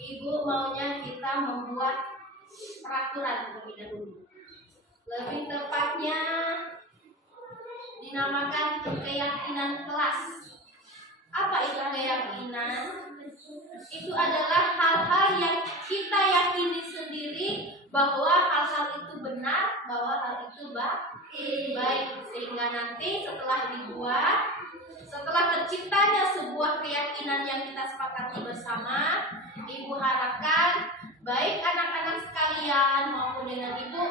Ibu maunya kita membuat peraturan terlebih dahulu. Lebih tepatnya dinamakan keyakinan kelas. Apa itu keyakinan? Itu adalah hal-hal yang kita yakini sendiri bahwa hal-hal itu benar, bahwa hal itu baik, sehingga nanti setelah terciptanya sebuah keyakinan yang kita sepakati bersama, Ibu harapkan baik anak-anak sekalian maupun dengan Ibu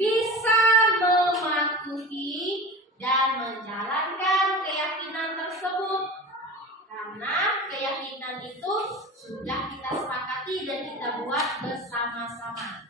bisa mematuhi dan menjalankan keyakinan tersebut, karena keyakinan itu sudah kita sepakati dan kita buat bersama-sama.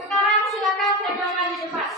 Sekarang silakan terjemahkan di depan.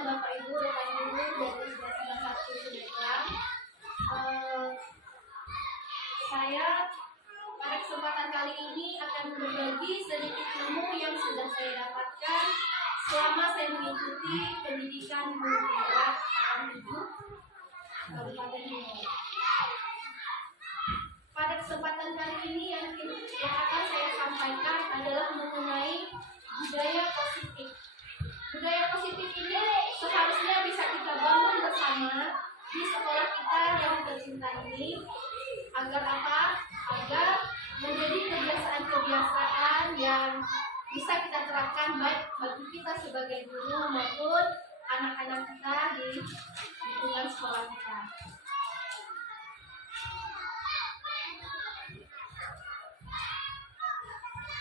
perkenalkan Bapak Ibu, rekan guru dari kelas 1 Sudeklang. Saya pada kesempatan kali ini akan berbagi sedikit ilmu yang sudah saya dapatkan selama saya mengikuti pendidikan guru penggerak tahun 7 Kabupaten Timur. Pada kesempatan kali ini yang akan saya sampaikan adalah mengenai budaya positif. Budaya positif ini seharusnya bisa kita bangun bersama di sekolah kita yang tercinta ini. Agar apa? Agar menjadi kebiasaan-kebiasaan yang bisa kita terapkan baik bagi kita sebagai guru maupun anak-anak kita di lingkungan sekolah kita.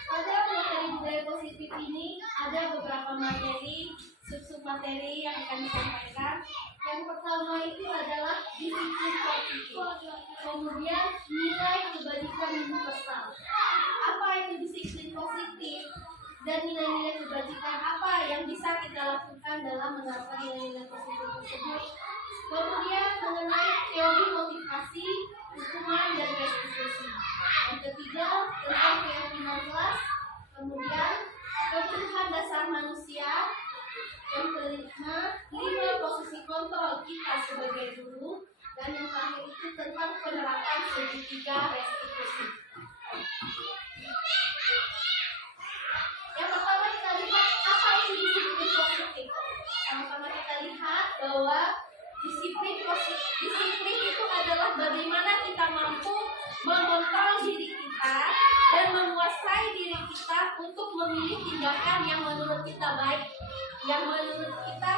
Pada materi budaya positif ini ada beberapa materi, sub-sub materi yang akan disampaikan. Yang pertama itu adalah disiplin positif. Kemudian nilai kebajikan universal. Apa itu disiplin positif? Dan nilai-nilai kebajikan apa yang bisa kita lakukan dalam menerapkan nilai-nilai positif tersebut? Kemudian mengenai teori motivasi, hukuman, dan restitusi. Yang ketiga tentang keyakinan kelas. Kemudian kebutuhan dasar manusia. Yang kelima, 5 posisi kontrol kita sebagai guru. Dan yang terakhir itu tentang penerapan segitiga restitusi. Yang pertama kita lihat apa itu disiplin positif. Sama-sama kita lihat bahwa disiplin itu adalah bagaimana kita mampu mengontrol diri kita dan menguasai diri kita untuk memilih tindakan yang menurut kita baik, yang menurut kita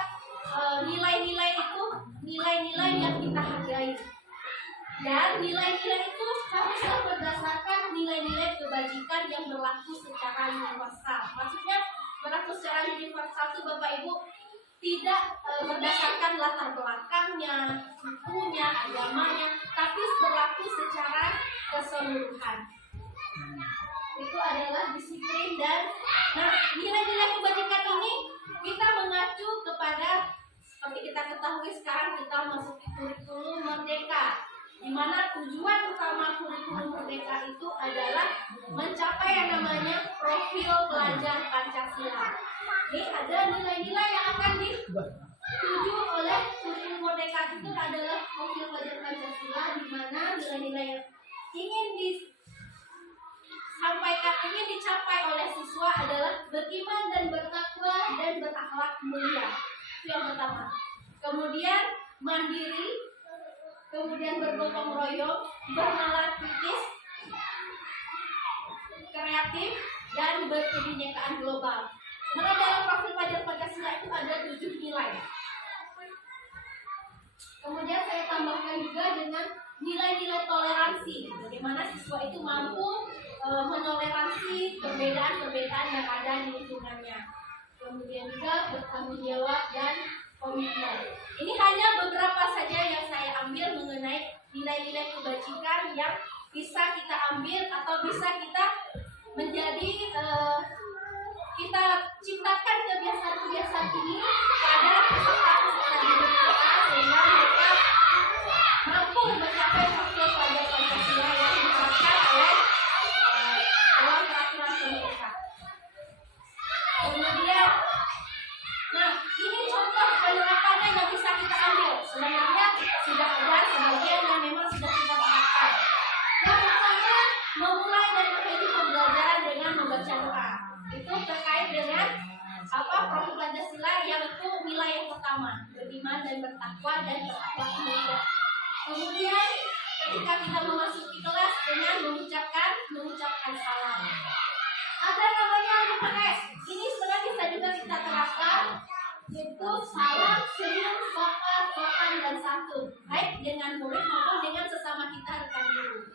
nilai-nilai itu nilai-nilai yang kita hargai. Dan nilai-nilai itu harusnya berdasarkan nilai-nilai kebajikan yang berlaku secara universal. Maksudnya berlaku secara universal itu Bapak Ibu tidak berdasarkan latar belakangnya, sukunya, agamanya, tapi berlaku secara keseluruhan. Itu adalah disiplin dan nilai-nilai kebajikan ini kita mengacu kepada seperti kita ketahui sekarang kita masuki kurikulum Merdeka, di mana tujuan utama kurikulum Merdeka itu adalah mencapai yang namanya profil pelajar Pancasila. Ini ada nilai-nilai yang akan dituju oleh kurikulum Merdeka itu adalah profil pelajar Pancasila, di mana nilai-nilai yang ingin dicapai oleh siswa adalah beriman dan bertakwa dan berakhlak mulia. Itu yang pertama. Kemudian mandiri, kemudian bergotong royong, bernalar kritis, kreatif, dan berkebinekaan global. Karena dalam profil pelajar Pancasila itu ada 7 nilai. Kemudian saya tambahkan juga dengan nilai-nilai toleransi. Bagaimana siswa itu mampu menoleransi perbedaan-perbedaan yang ada di lingkungannya. Kemudian juga bertanggung jawab dan komitmen. Ini hanya beberapa saja yang saya ambil mengenai nilai-nilai kebajikan yang bisa kita ambil atau bisa kita menjadi kita ciptakan kebiasaan-kebiasaan ini pada peserta-peserta didik kita sehingga mereka mampu mencapai profil pelajar Pancasila yang diharapkan oleh dalam peraturan pemerintah. Kemudian, ini contoh penerapannya yang bisa kita ambil. Sebenarnya sudah ada sebagian yang memang sudah kita terapkan. Yang pertama, memulai dari metode pembelajaran dengan membaca doa. Itu terkait dengan profil Pancasila yang itu nilai yang pertama, beriman dan bertakwa dan berakhlak mulia. Kemudian ketika kita memasuki kelas dengan mengucapkan salam. Ada namanya LPS. Ini sebenarnya bisa juga kita terapkan, yaitu salam, senyum, sopan, dan santun, baik dengan murid maupun dengan sesama kita rekan guru.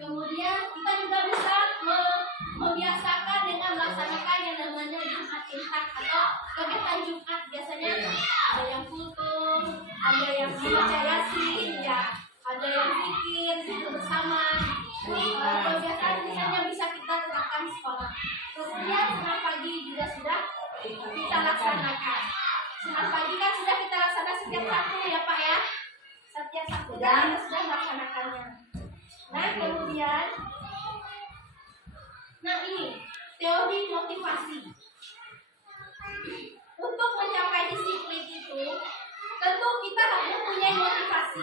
Kemudian kita juga bisa membiasakan dengan melaksanakan yang namanya Jumat Intak atau kegiatan Jumat. Biasanya ada yang kultum, ada yang membaca Yasin, ada yang zikir bersama. Kebiasaan yang bisa kita terapkan sekolah. Kemudian senam pagi juga sudah kita laksanakan. Senam Makan pagi kan sudah kita laksanakan setiap Sabtu ya Pak ya. Setiap Sabtu kan kita sudah melaksanakannya. Nah kemudian, nah ini teori motivasi. Untuk mencapai disiplin itu, tentu kita harus mempunyai motivasi.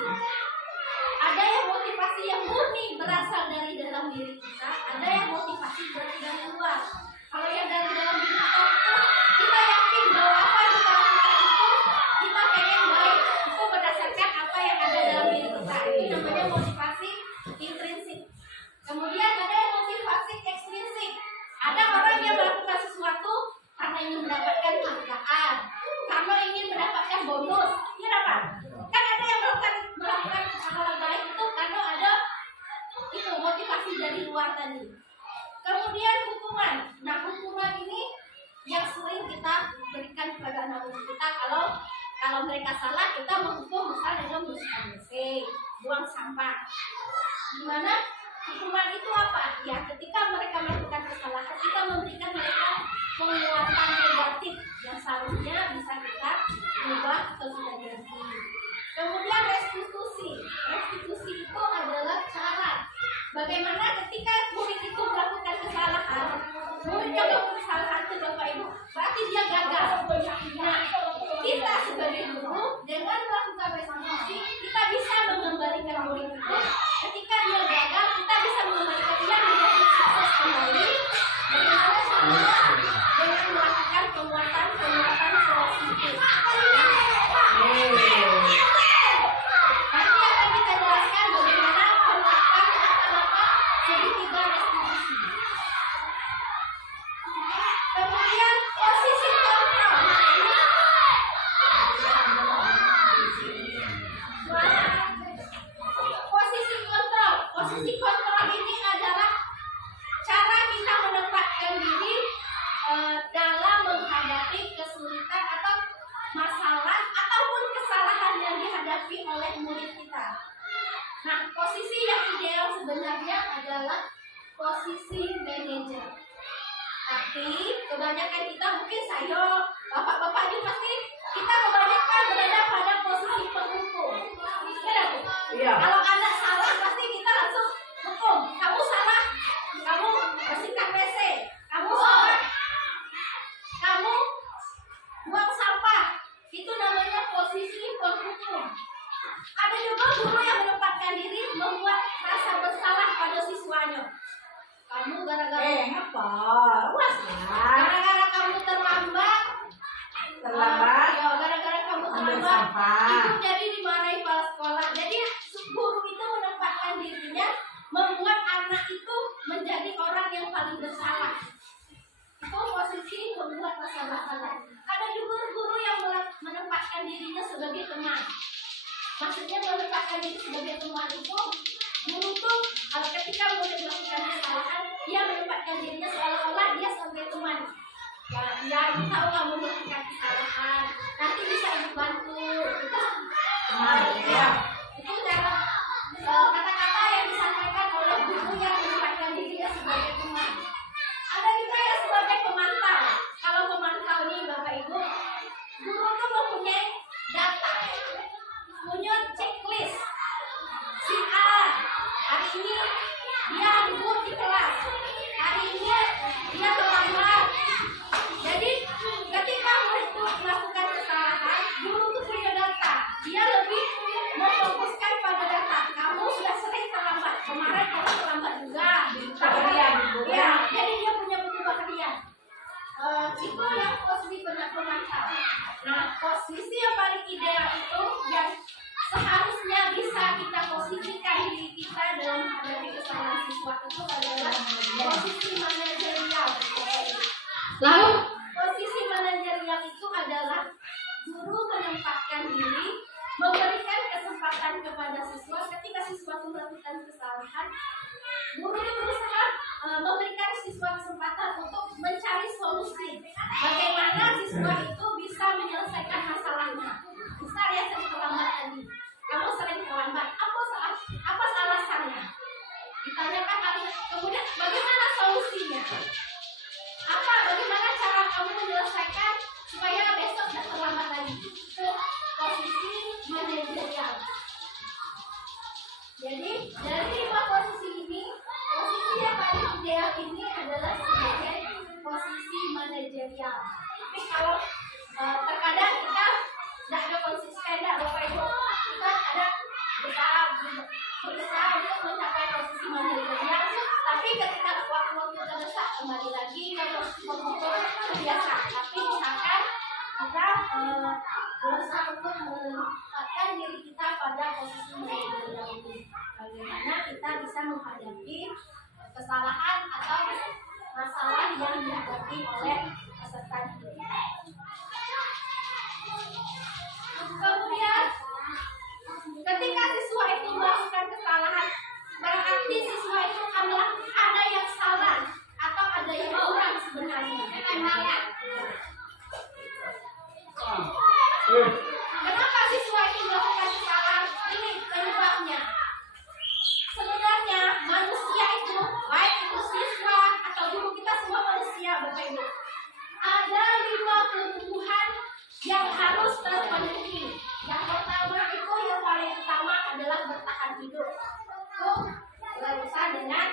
Ada yang motivasi yang murni berasal dari dalam diri kita, ada yang motivasi dari luar. Kalau yang dari dalam diri kita itu, kita yakin bahwa apa yang kita lakukan itu, kita pengen baik, itu berdasarkan apa yang ada dalam diri kita. Ini namanya motivasi intrinsik. Kemudian ada yang motivasi ekstrinsik. Ada orang yang melakukan sesuatu karena ingin mendapatkan penghargaan, karena ingin mendapatkan bonus. Ya Pak? Kan ada yang melakukan hal baik itu karena ada itu motivasi dari luar tadi. Kemudian hukuman. Nah hukuman ini yang sering kita berikan kepada anak-anak kita kalau mereka salah, kita menghukum misalnya dengan membersihkan WC, buang sampah. Gimana? Hukuman itu apa? Ya ketika mereka melakukan kesalahan, kita memberikan mereka penguatan negatif yang seharusnya bisa kita ubah atau kita ganti. Kemudian restitusi. Restitusi itu adalah cara bagaimana ketika murid itu melakukan kesalahan, murid yang melakukan kesalahan itu Bapak Ibu, berarti dia gagal. Nah, kita sebagai guru dengan melakukan restitusi, kita bisa mengembalikan murid itu. Ketika dia gagal, kita bisa mengembalikan dia menjadi sukses kembali. Bagaimana caranya? Dengan melakukan penguatan positif. Nanti akan kita jelaskan bagaimana menerapkan kata-kata segitiga restitusi. Kemudian posisi kontrol. Posisi kontrol ini adalah cara kita menempatkan diri dalam menghadapi kesulitan atau masalah ataupun kesalahan yang dihadapi oleh murid kita. Nah, posisi yang ideal sebenarnya adalah posisi manajer. Tapi kebanyakan kita mungkin saya, bapak-bapak ini pasti kita kebanyakan berada pada posisi penghukum. Iya. Kalau anak salah pasti kita langsung hukum. Kamu salah, kamu bersihkan WC. Kamu salah, kamu buang sampah. Itu namanya posisi penghukum. Ada juga guru yang menempatkan diri membuat rasa bersalah pada siswanya. Kamu gara-gara gara-gara kamu terlambat, ya, gara-gara kamu terlambat, itu jadi dimarahi kepala sekolah. Jadi guru itu menempatkan dirinya membuat anak itu menjadi orang yang paling bersalah. Itu posisi membuat rasa bersalah. Ada juga guru yang menempatkan dirinya sebagai teman. Maksudnya menempatkan diri sebagai teman itu, guru tuh ketika murid melakukan kesalahan, dia menempatkan dirinya seolah-olah dia sebagai teman. Ya, tahu kamu melakukan kesalahan, nanti bisa ibu bantu. Itu teman, ya. Itu cara kata-kata yang disampaikan oleh guru yang menempatkan dirinya sebagai teman. Ada juga yang sebagai pemantau. Kalau pemantau ini Bapak Ibu, guru itu mempunyai data, punya checklist. Si A hari ini dia libur di kelas, hari ini dia terlambat. Jadi ketika murid itu melakukan kesalahan, guru itu punya data. Dia lebih memfokuskan pada data. Kamu sudah sering terlambat, kemarin kamu terlambat juga. Ya, jadi dia punya buku harian. Itu yang posisi pemantau. Nah, posisi yang paling ideal itu yang seharusnya bisa kita posisikan diri kita dalam menghadapi kesalahan siswa itu adalah posisi manajerial. Lalu posisi manajerial itu adalah guru menempatkan diri, memberikan kesempatan kepada siswa ketika siswa itu melakukan kesalahan. Guru itu berusaha memberikan siswa kesempatan untuk mencari solusi. Bagaimana siswa itu bisa menyelesaikan masalahnya. Misal ya sering terlambat tadi. Kamu sering terlambat. Apa alasannya? Ditanyakan kemudian bagaimana solusinya? Bagaimana cara kamu menyelesaikan supaya besok tidak terlambat lagi? untuk menempatkan diri kita pada posisi mereka terdahulu. Bagaimana kita bisa menghadapi kesalahan atau masalah yang dihadapi oleh peserta didik. Kemudian ketika siswa itu melakukan kesalahan, berarti siswa itu ada yang salah atau ada yang kurang sebenarnya. Kenapa siswa itu melakukan kesalahan? Ini penyebabnya. Sebenarnya manusia itu, baik itu siswa atau guru, kita semua manusia, Bapak Ibu, ada 5 kebutuhan yang harus terpenuhi. Yang pertama itu, yang paling utama adalah bertahan hidup. Itu berusaha dengan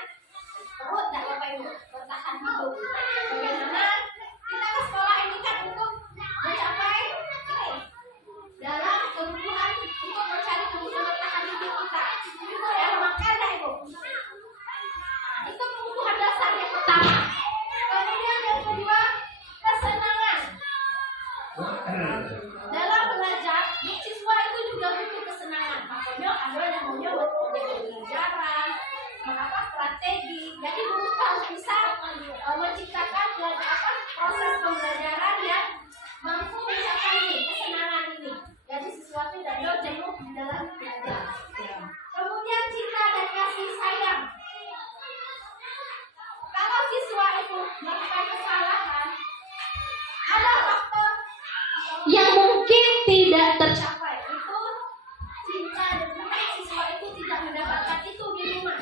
perut dan Bapak Ibu, bertahan hidup. Bagaimana kita ke sekolah ini kan untuk mencapai ini, dalam kebutuhan untuk mencari kebutuhan bertahan hidup kita. Itu ya, makan ya Ibu. Itu kebutuhan dasar yang pertama. Kemudian yang kedua, kesenangan. Dalam belajar, siswa itu juga butuh kesenangan. Makanya ada yang maunya pembelajaran, mengapa strategi. Jadi bukan bisa menciptakan proses pembelajaran yang mampu mencapai kesenangan ini. Jadi sesuatu dan jenuh di dalam belajar. Kemudian cinta dan kasih sayang. Kalau siswa itu melakukan kesalahan, ada faktor yang mungkin tidak tercapai. Itu cinta dan kasih siswa itu tidak mendapatkan itu di rumah.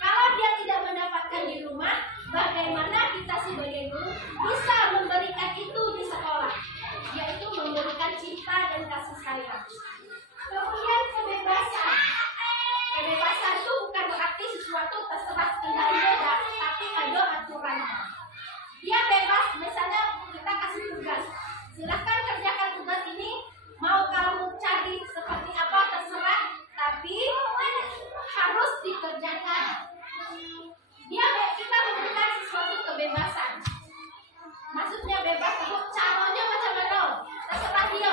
Kalau dia tidak mendapatkan di rumah, bagaimana kita sebagai guru bisa memberikan itu di sekolah, yaitu memberikan cinta dan kasih sayang. Kemudian kebebasan. Kebebasan itu bukan berarti sesuatu terserah kendalinya, tapi ada aturannya. Dia bebas, misalnya kita kasih tugas, silakan kerjakan tugas ini, mau kamu cari seperti apa terserah, tapi harus dikerjakan. Kita memberikan sesuatu kebebasan. Maksudnya bebas itu caranya macam mana? Terserah dia.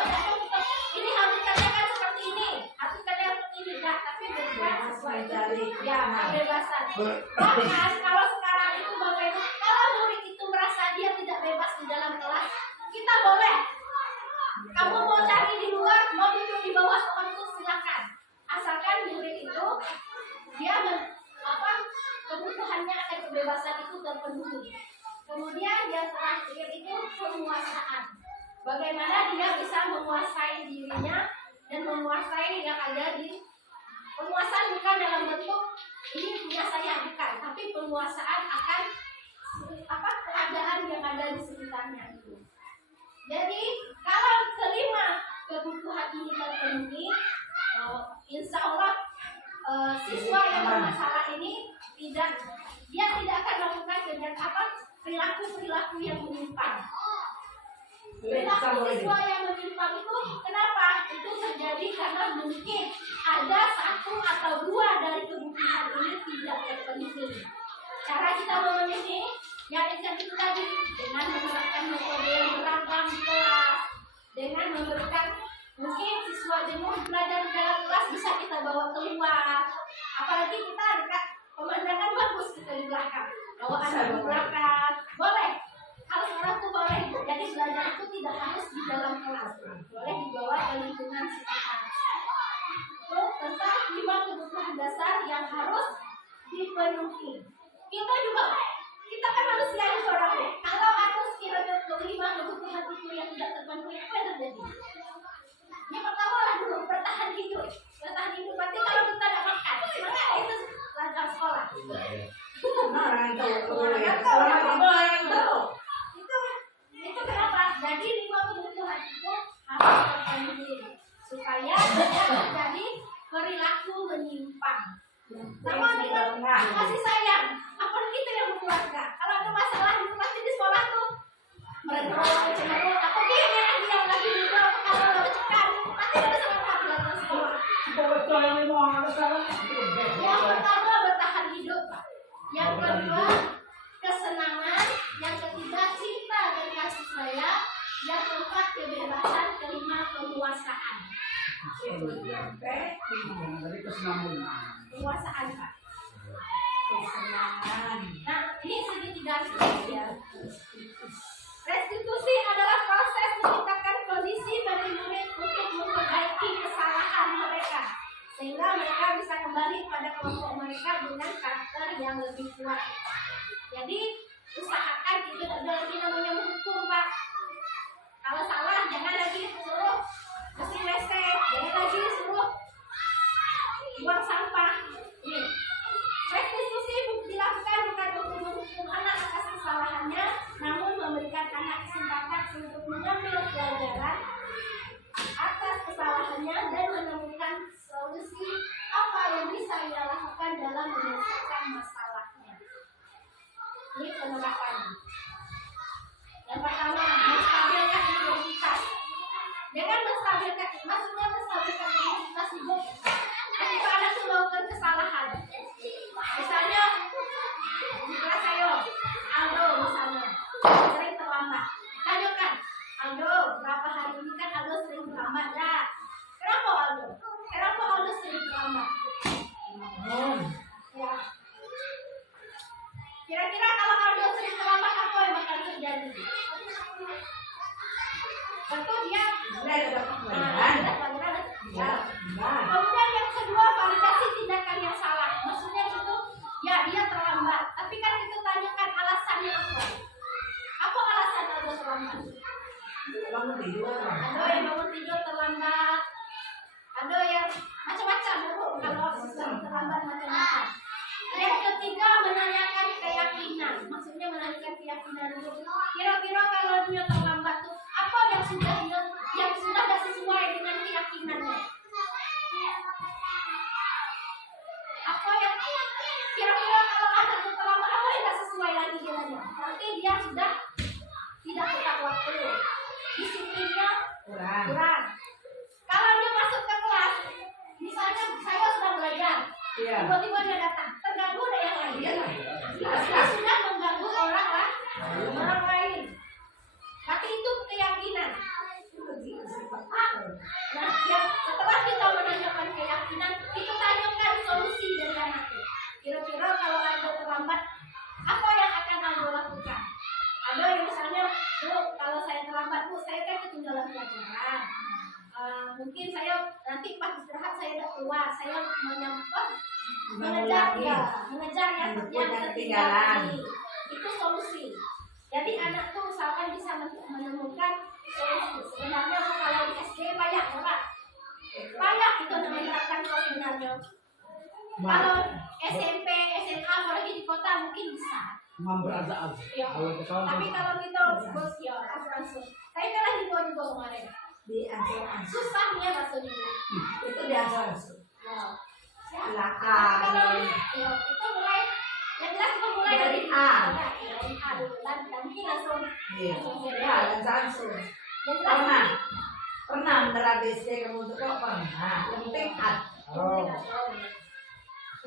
Ini harus dikerjakan seperti ini, harus dikerjakan seperti ini, tapi bebas sesuai dari kebebasan. Bahkan kalau sekarang itu Bapak Ibu, kalau murid itu merasa dia tidak bebas di dalam kelas, kita boleh. Kamu mau cari di luar, mau duduk di bawah pohon itu silakan. Asalkan murid itu dia kebutuhannya akan kebebasan itu terpenuhi. Kemudian yang terakhir itu penguasaan. Bagaimana dia bisa menguasai dirinya dan menguasai yang ada di penguasaan, bukan dalam bentuk ini punya saya, bukan, tapi penguasaan akan keadaan yang ada di sekitarnya itu. Jadi kalau kelima kebutuhan ini terpenuhi, insya Allah siswa yang bermasalah ini dia tidak akan melakukan dengan perilaku yang menyimpang. Perilaku siswa yang menyimpang itu kenapa? Itu terjadi karena mungkin ada 1 atau 2 dari kebutuhan ini tidak terpenuhi. Cara kita memenuhi yang itu tadi dengan menerapkan metode yang beragam di kelas, dengan memberikan mungkin siswa jenuh belajar di dalam kelas bisa kita bawa keluar. Apalagi kita dekat pemandangan bagus kita di belakang, bawa anak di belakang, boleh. Kalau orang tuh boleh. Jadi belajar itu tidak harus di dalam kelas, boleh dibawa ke lingkungan sekitar. Itu tentang 5 kebutuhan dasar yang harus dipenuhi. Kita kan manusia juga orangnya. Kalau ada sekiranya 5 kebutuhan itu yang tidak terpenuhi, apa yang terjadi? Yang pertama lah dulu bertahan hidup. Bertahan hidup berarti kalau kita tidak makan, mana itu belajar sekolah. Itu kenapa? Jadi 5 kebutuhan itu harus terpenuhi supaya tidak terjadi perilaku menyimpang. Sama dengan kasih sayang. Apalagi kita yang berkeluarga. Kalau ada masalah itu pasti di sekolah tuh merenung, cenderung. Apa dia yang lagi muda, kalau lagi cekan, pasti ada semangat belajar sekolah. Yang pertama bertahan hidup, yang kedua kesenangan, yang ketiga cinta dan kasih sayang, yang keempat kebebasan, kelima keluarga. kekuasaan. Dari kesenangan. Kekuasaan, Pak. Kesenangan. Nah, ini segitiga ya. Restitusi adalah proses menciptakan kondisi bagi murid untuk memperbaiki kesalahan mereka, sehingga mereka bisa kembali pada kelompok mereka dengan karakter yang lebih kuat. Jadi usahakan itu ada lagi namanya menghukum, Pak. Kalau salah jangan lagi suruh bersih WC, jangan lagi suruh buang sampah. Ini restitusi dilakukan bukan untuk menghukum anak atas kesalahannya, namun memberikan anak kesempatan untuk mengambil pelajaran atas kesalahannya dan menemukan solusi apa yang bisa ia lakukan dalam menyelesaikan masalahnya. Ini penerapannya. Yang pertama, menstabilkan identitas. Dengan menstabilkan, maksudnya menstabilkan identitas itu ketika anak itu melakukan kesalahan. Misalnya, di kelas saya, Aldo misalnya, sering terlambat. Tanyakan, Aldo, berapa hari ini kan Aldo sering terlambat ya? Kenapa Aldo? Kenapa Aldo sering terlambat? Ya. Kira-kira kalau Aldo sering terlambat apa yang akan terjadi? Tentu dia kemudian yang kedua, validasi tindakan yang salah. Maksudnya itu, ya dia terlambat. Tapi kan kita tanyakan alasannya apa? Apa alasan Aldo terlambat? Ada yang bangun tidur terlambat. Ada yang macam-macam dulu. Kalau terlambat macam-macam. Yang ketiga, menanyakan keyakinan. Maksudnya menanyakan keyakinan dulu. Kira-kira kalau dia terlambat tuh apa yang sudah tidak sesuai dengan keyakinannya? Apa yang kira-kira kalau anak itu terlambat apa yang tidak sesuai lagi jalannya? Berarti dia sudah tidak tepat waktu, disiplinnya kurang. Kalau dia masuk ke kelas, misalnya saya sudah belajar, tiba-tiba dia datang, terganggu ada yang lain. Dia sudah mengganggu orang lain. Tapi itu keyakinan. Nah, ya, setelah kita menanyakan keyakinan, kita tanyakan solusi dari anak itu. Kira-kira kalau Anda terlambat, apa yang akan Anda lakukan? Ada yang misalnya, Bu, kalau saya terlambat, Bu, saya kan ketinggalan pelajaran. Mungkin saya nanti pas istirahat saya udah keluar, saya mengejar yang ketinggalan. Itu solusi. Jadi anak tuh usahakan bisa menemukan solusi. Sebenarnya kalau di SD payah, Pak. Payah itu menerapkan sebenarnya. Kalau SMP, SMA, apalagi di kota mungkin bisa. Ya. Tapi kalau kita bos ya langsung. Saya kan lagi buat juga kemarin. Susahnya rasanya. Itu biasa. Silakan. Ya, itu mulai. Yang jelas kita mulai dari A. Dari A dulu dan mungkin langsung. Iya, langsung. Pernah menerapkan SD kamu untuk apa? Nah, yang penting A.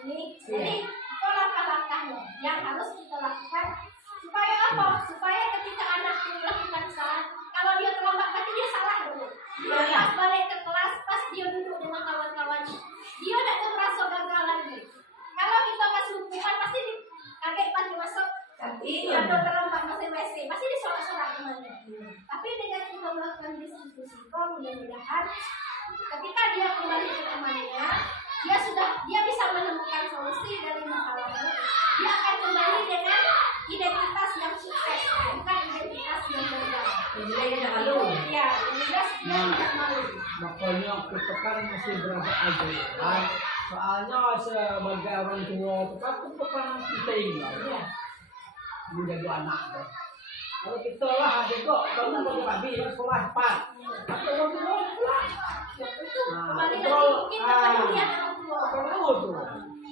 Jadi itu langkah-langkahnya yang harus kita lakukan supaya apa? Supaya ketika anak itu melakukan kesalahan, kalau dia terlambat berarti dia salah dulu. Dia balik ke kelas pas dia duduk dengan kawan-kawannya, dia tidak merasa gagal lagi. Kalau kita kasih hukuman pasti kaget pas masuk. Dia terlambat masih WC, pasti disorak-sorak temannya. Tapi dengan kita melakukan diskusi, mudah-mudahan ketika dia kembali ke temannya, dia bisa menemukan solusi dari masalahnya. Dia akan kembali dengan identitas yang sukses, bukan identitas yang gagal. Dia tidak malu. Iya, dia tidak malu. Makanya kita kan masih berasa aja kan. Soalnya sebagai orang tua itu kan kepekaan kita ini. Menjadi anak. Kalau kita lah adik kok, kamu mau pagi ya sekolah 4. Atau mau sekolah. Kembali lagi kita pendidikan orang tua. Perlu tuh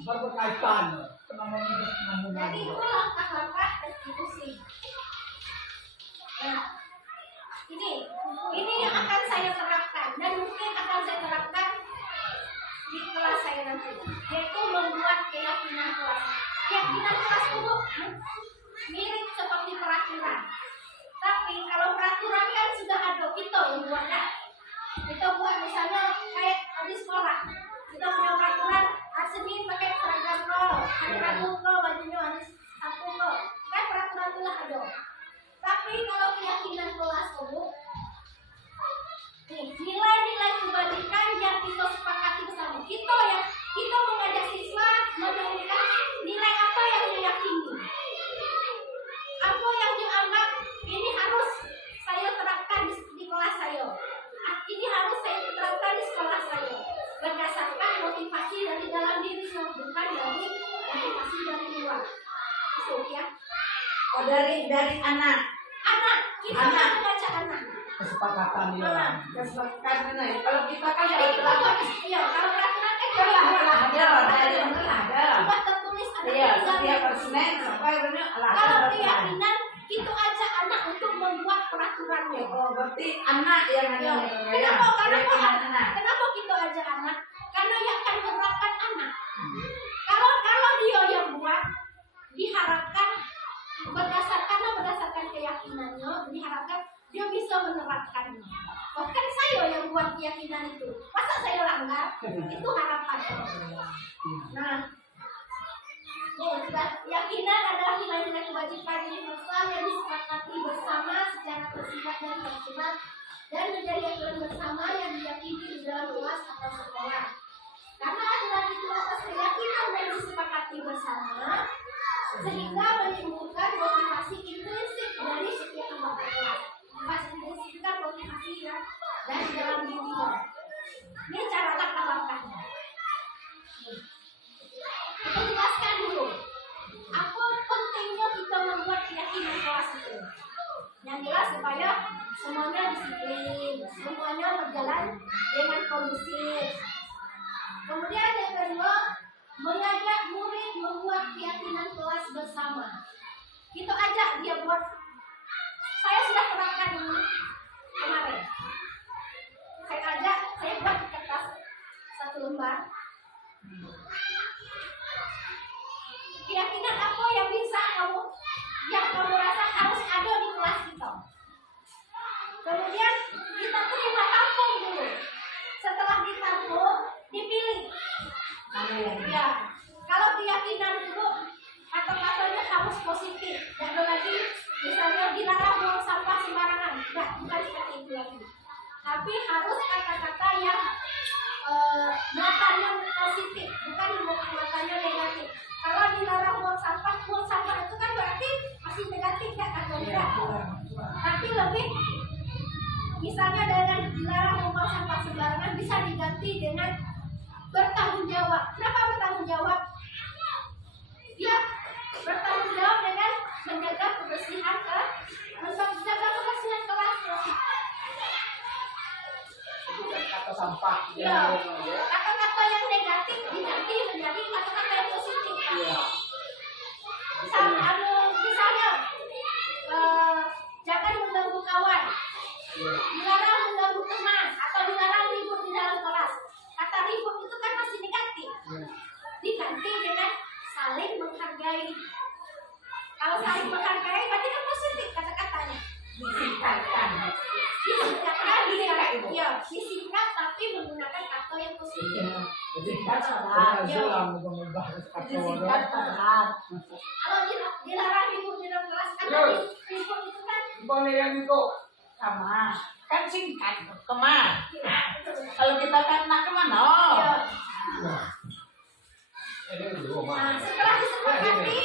berkaitan. Jadi itu langkah-langkah restitusi. Nah, ini yang akan saya terapkan dan mungkin akan saya terapkan di kelas saya nanti, yaitu membuat keyakinan kelas. Keyakinan kelas itu mirip seperti peraturan. Tapi kalau peraturan kan sudah ada kita yang buat kan. Kita buat misalnya kayak di sekolah, kita punya peraturan hari Senin pakai seragam lo, hari Rabu lo bajunya hari Sabtu lo, kan peraturan itu lah ada. Tapi kalau keyakinan kelas kamu, nih nilai-nilai kebajikan yang kita sepakati bersama, kita mengajak siswa menemukan nilai apa yang diyakini, apa yang dianggap ini harus saya terapkan di kelas saya. Ini harus saya terapkan di sekolah saya berdasarkan motivasi dari dalam dirinya, bukan dari motivasi dari luar. Itu ya. Oh, dari anak. Kita mengajak anak. Kesepakatan dia. Kesepakatan ya. Kalau kita kan Jadi kita buat kalau peraturan kan ada. buat tertulis ada. Iya, setiap Senin sampai benar Kalau keyakinan itu ajak anak untuk membuat peraturannya. Oh, berarti anak yang ada. Kenapa kita ajak anak? Karena yang akan menerapkan anak. Kalau dia yang buat, diharapkan berdasarkan keyakinannya, diharapkan dia bisa menerapkannya. Oh, kan saya yang buat keyakinan itu, masa saya langgar? Itu harapan. Nah, keyakinan adalah nilai-nilai kebajikan universal yang disepakati bersama secara bersifat dan fungsional dan menjadi aturan bersama yang diyakini di dalam kelas atau sekolah. Karena aturan itu atas keyakinan dan disepakati bersama, sehingga menimbulkan motivasi intrinsik dari setiap anggota kelas. Menghasilkan motivasi yang dari dalam dirinya. Ini cara langkah-langkahnya. Kita jelaskan dulu apa pentingnya kita membuat keyakinan kelas itu. Yang jelas supaya semuanya disiplin, semuanya berjalan dengan kondusif. Kemudian yang kedua, mengajak murid membuat keyakinan kelas bersama. Kita ajak dia buat. Saya sudah terapkan ini kemarin. Saya buat di kertas 1 lembar. Keyakinan apa yang kamu rasa harus ada di kelas kita. Kemudian kita terima tampung dulu. Setelah ditampung, dipilih. Ya, kalau keyakinan itu kata-katanya harus positif, jangan lagi misalnya dilarang buang sampah sembarangan, bukan seperti itu lagi. Tapi harus kata-kata yang muatannya positif, bukan muatannya negatif. Kalau dilarang buang sampah itu kan berarti masih negatif ya atau tidak? Tapi lebih misalnya dengan dilarang membuang sampah sembarangan bisa diganti dengan bertanggung jawab. Kenapa bertanggung jawab? Dia bertanggung jawab dengan menjaga kebersihan kelas. Kata sampah. Ya. Kata-kata yang negatif diganti menjadi kata-kata yang positif. Iya. Misalnya jangan mengganggu kawan, dilarang mengganggu teman, atau dilarang ribut di dalam kelas. Kata ribut itu kan masih negatif. Diganti dengan saling menghargai. Kalau saling menghargai berarti kan positif kata-katanya. Disingkat tapi menggunakan kata yang positif. Kalau dilarang ribut di dalam kelas, ribut itu kan sama kan singkat kemana? Kalau kita kan nak kemana? Nah, setelah disepakati,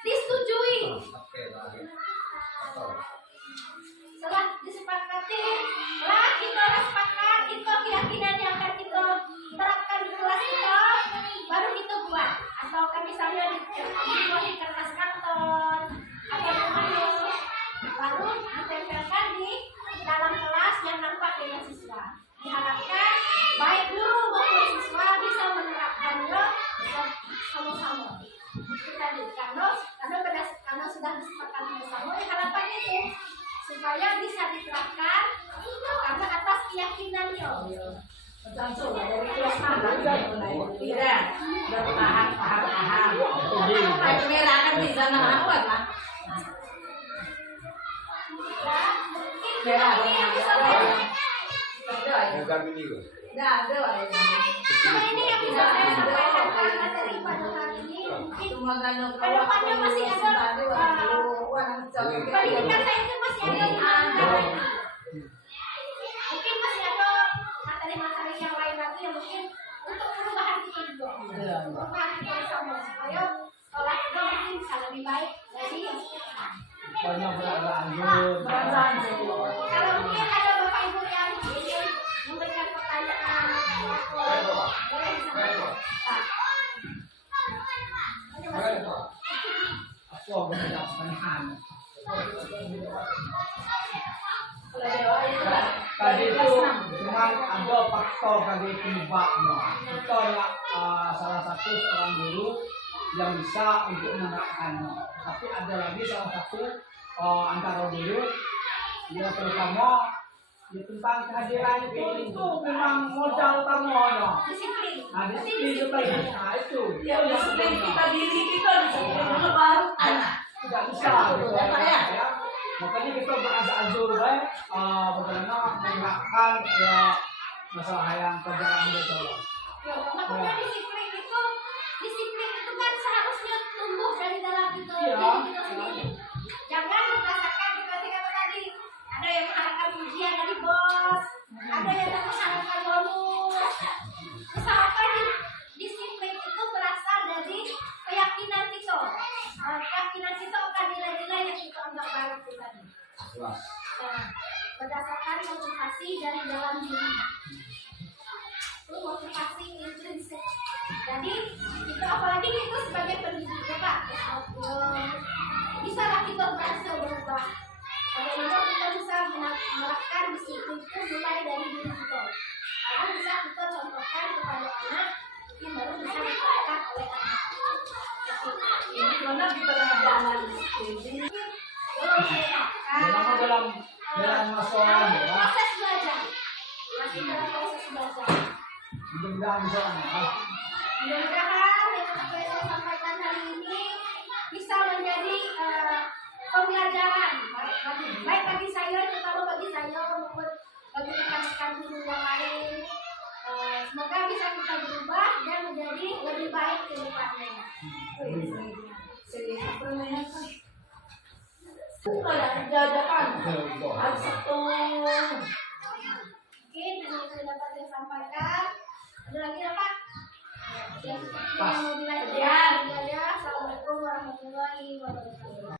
disetujui. Setelah disepakati, kita sepakat itu keyakinan yang akan kita terapkan di kelas kita, baru kita buat. Atau kan misalnya dibuat di kertas karton, atau baru ditempelkan di dalam kelas yang nampak dengan siswa. Diharapkan baik guru maupun siswa bisa menerapkannya sama-sama. Karena sudah disepakati bersama, harapan itu supaya bisa diterapkan karena atas keyakinannya. Langsung dari kelas tidak berpaham. Merah kan bisa nama awal lah. Mungkin yang bisa Nggak ada lah ya. Cuma ini yang bisa saya sampaikan karena dari pada hari ini mungkin Cuma ganong kedepannya masih ada pendidikan saya itu masih ada mungkin masih ada materi-materi yang lain lagi yang mungkin untuk perubahan kita juga perubahan kita sama supaya sekolah kita mungkin bisa lebih baik dari Pokoknya berlanjut. kalau mungkin ada bapak ibu yang ingin memberikan pertanyaan boleh disampaikan Aku agak tidak menahan. Tadi itu cuma ada faktor tadi penyebabnya. Itu adalah salah satu seorang guru yang bisa untuk menerapkannya. Tapi ada lagi salah satu antara guru yang terutama tentang kehadiran itu memang modal utamanya. disiplin Nah, disiplin itu tadi. Nah, itu. Ya disiplin kita diri kita disiplin dulu baru anak. Tidak bisa. Betul, ya, Pak, ya? Ya. Makanya kita berazur bagaimana menerapkan ya masalah yang pelajaran itu. makanya disiplin itu kan seharusnya tumbuh dari dalam kita Iya. diri kita sendiri. Jangan berdasarkan seperti kata tadi, ada yang mengharapkan pujian dari bos, ada yang mengharapkan bonus. Misalkan disiplin itu berasal dari keyakinan kita. Keyakinan kita akan nilai-nilai yang kita anggap baik itu tadi. Nah, berdasarkan motivasi dari dalam diri. Itu motivasi intrinsik. Jadi kita apalagi itu sebagai pendidik ya Pak, bisa lah kita berhasil berubah. Bagaimana kita bisa menerapkan disiplin itu mulai dari diri kita. Lalu bisa kita contohkan kepada anak yang baru bisa diterapkan oleh anak. Ini mana kita jalan disiplin. Dalam masalah ya. Proses belajar. Masih dalam proses belajar. Mudah-mudahan bisa Mudah-mudahan yang saya sampaikan hari ini bisa menjadi pembelajaran baik bagi saya, terutama bagi saya maupun bagi rekan-rekan guru yang lain. Semoga bisa kita berubah dan menjadi lebih baik ke depannya. Kayak jajakan. Harus satu. Mungkin hanya itu yang dapat saya sampaikan. Ada lagi apa? Yang mau dilanjutkan. Assalamualaikum warahmatullahi wabarakatuh.